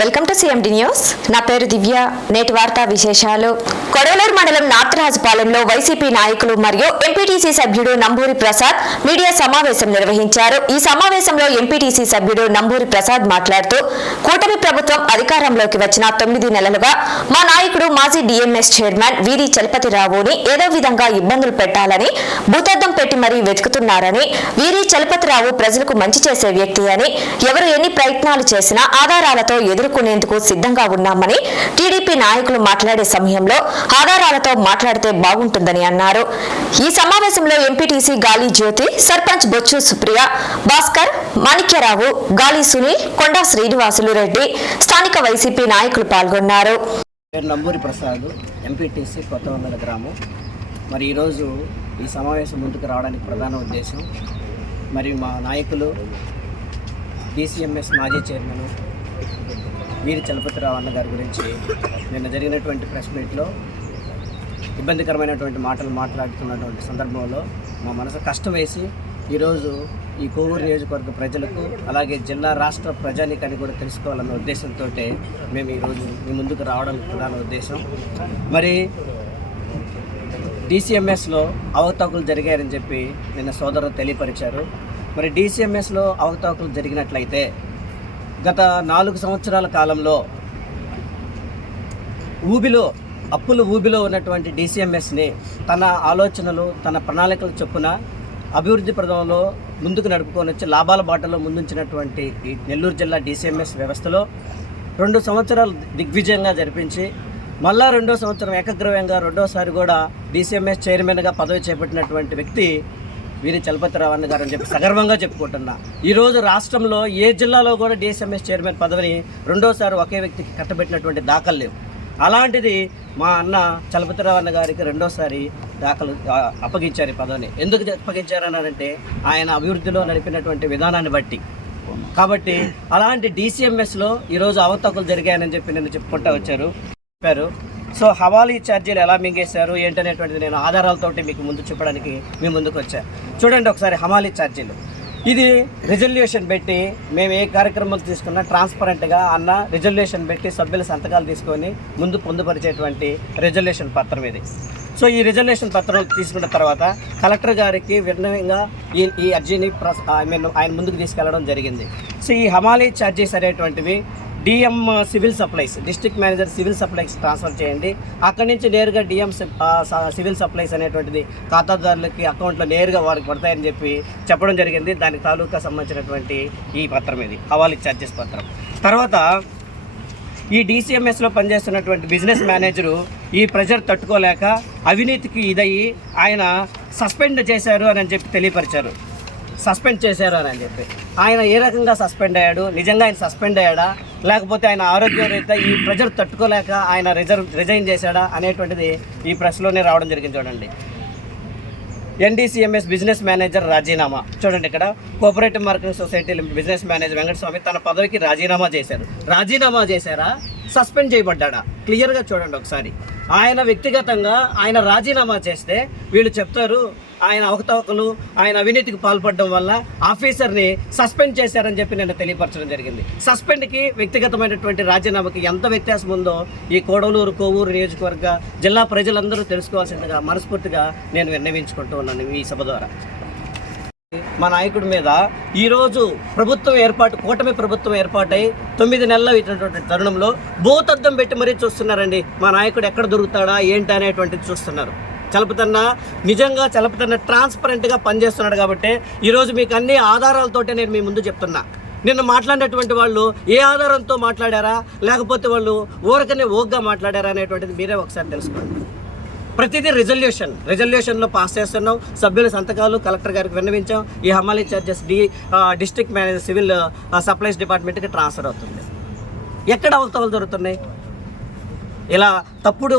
Welcome to CMD news నా పేరు దివ్య. నేటి వార్తా విశేషాలు. కొడవలూరు మండలం నార్తరాజుపాలెంలో వైసీపీ నాయకులు మరియు ఎంపీటీసీ సభ్యుడు నంబూరి ప్రసాద్ మీడియా సమావేశం నిర్వహించారు. ఈ సమావేశంలో ఎంపీటీసీ సభ్యుడు నంబూరి ప్రసాద్ మాట్లాడుతూ కూటమి ప్రభుత్వం అధికారంలోకి వచ్చిన తొమ్మిది నెలలుగా మా నాయకుడు మాజీ డిఎంఎస్ చైర్మన్ వీరి చలపతిరావుని ఏదో విధంగా ఇబ్బందులు పెట్టాలని భూతద్దం పెట్టి మరీ వెతుకుతున్నారని వీరి చలపతిరావు ప్రజలకు మంచి చేసే వ్యక్తి అని ఎవరు ఎన్ని ప్రయత్నాలు చేసినా ఆధారాలతో ఎదురు ఎదుర్కొనేందుకు సిద్ధంగా ఉన్నామని టీడీపీ నాయకులు మాట్లాడే సమయంలో ఆధారాలతో మాట్లాడితే బాగుంటుందని అన్నారు. ఈ సమావేశంలో ఎంపీటీసీ గాలి జ్యోతి సర్పంచ్ బొచ్చు సుప్రియ భాస్కర్ మాణిక్యరావు గాలి సునీల్ కొండా శ్రీనివాసులు రెడ్డి స్థానిక వైసీపీ నాయకులు పాల్గొన్నారు. నంబూరి ప్రసాద్ ఎంపీటీసీ కొత్త వందల గ్రామం. మరి ఈరోజు ఈ సమావేశం ముందుకు రావడానికి ప్రధాన ఉద్దేశం మరి మా నాయకులు డిసిఎంఎస్ మాజీ చైర్మన్ వీరి చలపతిరావు అన్న గారి గురించి నిన్న జరిగినటువంటి ప్రెస్ మీట్లో ఇబ్బందికరమైనటువంటి మాటలు మాట్లాడుతున్నటువంటి సందర్భంలో మా మనసు కష్టం వేసి ఈరోజు ఈ కోవూరు నియోజకవర్గ ప్రజలకు అలాగే జిల్లా రాష్ట్ర ప్రజానికని కూడా తెలుసుకోవాలన్న ఉద్దేశంతో మేము ఈరోజు మీ ముందుకు రావడానికి ప్రధాన ఉద్దేశం. మరి డీసీఎంఎస్లో అవకతవకలు జరిగాయని చెప్పి నిన్న సోదరులు తెలియపరిచారు. మరి డీసీఎంఎస్లో అవకతవకలు జరిగినట్లయితే గత నాలుగు సంవత్సరాల కాలంలో ఊబిలో అప్పుల ఊబిలో ఉన్నటువంటి డీసీఎంఎస్ని తన ఆలోచనలు తన ప్రణాళికల చొప్పున అభివృద్ధి ప్రదంలో ముందుకు నడుపుకొని వచ్చి లాభాల బాటలో ముందుంచినటువంటి ఈ నెల్లూరు జిల్లా డీసీఎంఎస్ వ్యవస్థలో రెండు సంవత్సరాలు దిగ్విజయంగా జరిపించి మళ్ళా రెండో సంవత్సరం ఏకగ్రవంగా రెండోసారి కూడా డీసీఎంఎస్ చైర్మన్గా పదవి చేపట్టినటువంటి వ్యక్తి వీరి చలపతిరావు రవణ గారు అని చెప్పి సగర్వంగా చెప్పుకుంటున్నా. ఈరోజు రాష్ట్రంలో ఏ జిల్లాలో కూడా డిఎస్ఎంఎస్ చైర్మన్ పదవిని రెండోసారి ఒకే వ్యక్తికి కట్టబెట్టినటువంటి దాఖలు లేవు. అలాంటిది మా అన్న చలపతిరావు రవణ గారికి రెండోసారి దాఖలు అప్పగించారు ఈ పదవిని. ఎందుకు అప్పగించారన్నారంటే ఆయన అభివృద్ధిలో నడిపినటువంటి విధానాన్ని బట్టి. కాబట్టి అలాంటి డీసీఎంఎస్లో ఈరోజు అవతకులు జరిగాయని చెప్పి నేను చెప్పుకుంటూ వచ్చారు. చెప్పారు. సో హవాలీ ఛార్జీలు ఎలా మింగేశారు ఏంటనేటువంటిది నేను ఆధారాలతోటి మీకు ముందు చెప్పడానికి మీ ముందుకు వచ్చాను చూడండి ఒకసారి హమాలీ ఛార్జీలు. ఇది రిజల్యూషన్ పెట్టి మేము ఏ కార్యక్రమం తీసుకున్నా ట్రాన్స్పరెంట్గా అన్న రిజల్యూషన్ పెట్టి సభ్యుల సంతకాలు తీసుకొని ముందు పొందుపరిచేటువంటి రిజల్యూషన్ పత్రం ఇది. సో ఈ రిజల్యూషన్ పత్రం తీసుకున్న తర్వాత కలెక్టర్ గారికి విన్నవంగా ఈ ఈ అర్జీని ప్రస్ ఐ మీన్ ఆయన ముందుకు తీసుకెళ్ళడం జరిగింది. సో ఈ హమాలీ ఛార్జెస్ అనేటువంటివి DM civil supplies district manager civil supplies transfer చేయండి. అక్కడి నుంచి నేరుగా డిఎం సివిల్ సప్లైస్ అనేటువంటిది ఖాతాదారులకి అకౌంట్లో నేరుగా వారికి పడతాయని చెప్పి చెప్పడం జరిగింది. దానికి తాలూకా సంబంధించినటువంటి ఈ పత్రం ఇది. హవాలిక్ ఛార్జెస్ పత్రం. తర్వాత ఈ డీసీఎంఎస్లో పనిచేస్తున్నటువంటి బిజినెస్ మేనేజరు ఈ ప్రెజర్ తట్టుకోలేక అవినీతికి ఇదయ్యి ఆయన సస్పెండ్ చేశారు అని చెప్పి తెలియపరిచారు. సస్పెండ్ చేశారు అని చెప్పి. ఆయన ఏ రకంగా సస్పెండ్ అయ్యాడు? నిజంగా ఆయన సస్పెండ్ అయ్యాడా? లేకపోతే ఆయన ఆరోగ్యరీత్యా ఈ ప్రెజర్ తట్టుకోలేక ఆయన రిజర్వ్ రిజైన్ చేశాడా అనేటువంటిది ఈ ప్రెస్లోనే రావడం జరిగింది చూడండి. ఎన్డీసీఎంఎస్ బిజినెస్ మేనేజర్ రాజీనామా. చూడండి ఇక్కడ cooperative marketing society business manager Venkataswamy తన పదవికి రాజీనామా చేశారు. రాజీనామా చేశారా? సస్పెండ్ చేయబడ్డా క్లియర్గా చూడండి ఒకసారి. ఆయన వ్యక్తిగతంగా ఆయన రాజీనామా చేస్తే వీళ్ళు చెప్తారు ఆయన అవకతవకలు ఆయన అవినీతికి పాల్పడడం వల్ల ఆఫీసర్ని సస్పెండ్ చేశారని చెప్పి నేను తెలియపరచడం జరిగింది. సస్పెండ్కి వ్యక్తిగతమైనటువంటి రాజీనామాకి ఎంత వ్యత్యాసం ఉందో ఈ కోడలూరు కోవూరు నియోజకవర్గ జిల్లా ప్రజలందరూ తెలుసుకోవాల్సిందిగా మనస్ఫూర్తిగా నేను విన్నవించుకుంటూ ఉన్నాను ఈ సభ ద్వారా. మా నాయకుడి మీద ఈరోజు ప్రభుత్వం ఏర్పాటు కూటమి ప్రభుత్వం ఏర్పాటై తొమ్మిది నెలలు అయినటువంటి తరుణంలో భూతద్దం పెట్టి మరీ చూస్తున్నారండి. మా నాయకుడు ఎక్కడ దొరుకుతాడా ఏంటి అనేటువంటిది చూస్తున్నారు. చలపతన్న నిజంగా చలపతన్న ట్రాన్స్పరెంట్గా పనిచేస్తున్నాడు కాబట్టి ఈరోజు మీకు అన్ని ఆధారాలతోటే నేను మీ ముందు చెప్తున్నా. నిన్న మాట్లాడినటువంటి వాళ్ళు ఏ ఆధారంతో మాట్లాడారా? లేకపోతే వాళ్ళు ఊరకనే ఓగ్గా మాట్లాడారా అనేటువంటిది మీరే ఒకసారి తెలుసుకోండి. ప్రతిదీ రిజల్యూషన్ రిజల్యూషన్లో పాస్ చేస్తున్నాం. సభ్యుల సంతకాలు కలెక్టర్ గారికి విన్నవించాం. ఈ హమాలీ charges D district manager civil supplies డిపార్ట్మెంట్కి ట్రాన్స్ఫర్ అవుతుంది. ఎక్కడ అవతలు దొరుకుతున్నాయి? ఇలా తప్పుడు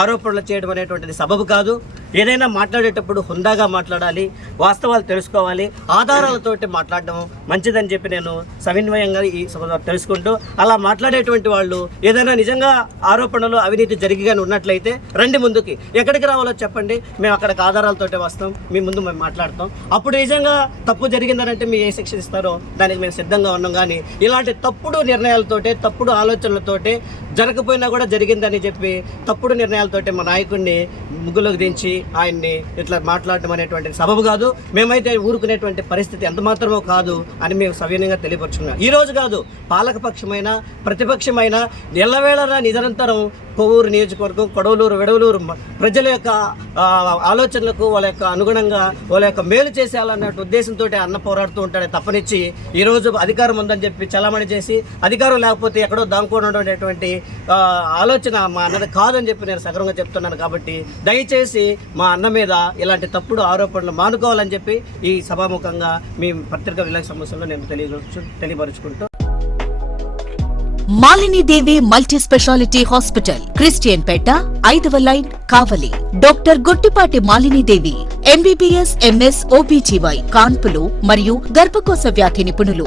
ఆరోపణలు చేయడం అనేటువంటిది సబబు కాదు. ఏదైనా మాట్లాడేటప్పుడు హుందాగా మాట్లాడాలి వాస్తవాలు తెలుసుకోవాలి ఆధారాలతోటి మాట్లాడడం మంచిదని చెప్పి నేను సవిన్వయంగా ఈ సభ తెలుసుకుంటూ అలా మాట్లాడేటువంటి వాళ్ళు ఏదైనా నిజంగా ఆరోపణలు అవినీతి జరిగిగానే ఉన్నట్లయితే రండి ముందుకి. ఎక్కడికి రావాలో చెప్పండి. మేము అక్కడికి ఆధారాలతోటే వస్తాం. మీ ముందు మేము మాట్లాడతాం. అప్పుడు నిజంగా తప్పు జరిగిందనంటే మీరు ఏ శిక్ష ఇస్తారో దానికి మేము సిద్ధంగా ఉన్నాం. కానీ ఇలాంటి తప్పుడు నిర్ణయాలతోటే తప్పుడు ఆలోచనలతోటే జరగకపోయినా కూడా జరిగిందని చెప్పి తప్పుడు నిర్ణయాలతోటే మా నాయకుడిని ముగ్గులోకి దించి ఆయన్ని ఇట్లా మాట్లాడటం అనేటువంటి సబబు కాదు. మేమైతే ఊరుకునేటువంటి పరిస్థితి ఎంత మాత్రమో కాదు అని మేము సవినయంగా తెలియపరుచుకున్నాం. ఈ రోజు కాదు పాలకపక్షమైన ప్రతిపక్షమైన ఎల్లవేళలా నిరంతరం కొవ్వూరు నియోజకవర్గం కొడవలూరు వెడవలూరు ప్రజల యొక్క ఆలోచనలకు వాళ్ళ యొక్క అనుగుణంగా వాళ్ళ యొక్క మేలు చేసేయాలన్నట్టు ఉద్దేశంతో అన్న పోరాడుతూ ఉంటాడే తప్పనిచ్చి ఈరోజు అధికారం ఉందని చెప్పి చలామణి చేసి అధికారం లేకపోతే ఎక్కడో దాంకోవడం అనేటువంటి ఆలోచన మా అన్నది కాదని చెప్పి నేను సగర్వంగా చెప్తున్నాను కాబట్టి దయచేసి మా అన్న మీద ఇలాంటి తప్పుడు ఆరోపణలు మానుకోవాలని చెప్పి ఈ సభాముఖంగా మీ పత్రికా విలేక సమస్యలో నేను తెలియ తెలియపరుచుకుంటూ Malinidevi multi speciality hospital Christian Peta ఐదవ line Kavali. Doctor Gottipati Malini Devi MBBS MS OBGY కాన్పులు మరియు గర్భకోశ వ్యాధి నిపుణులు.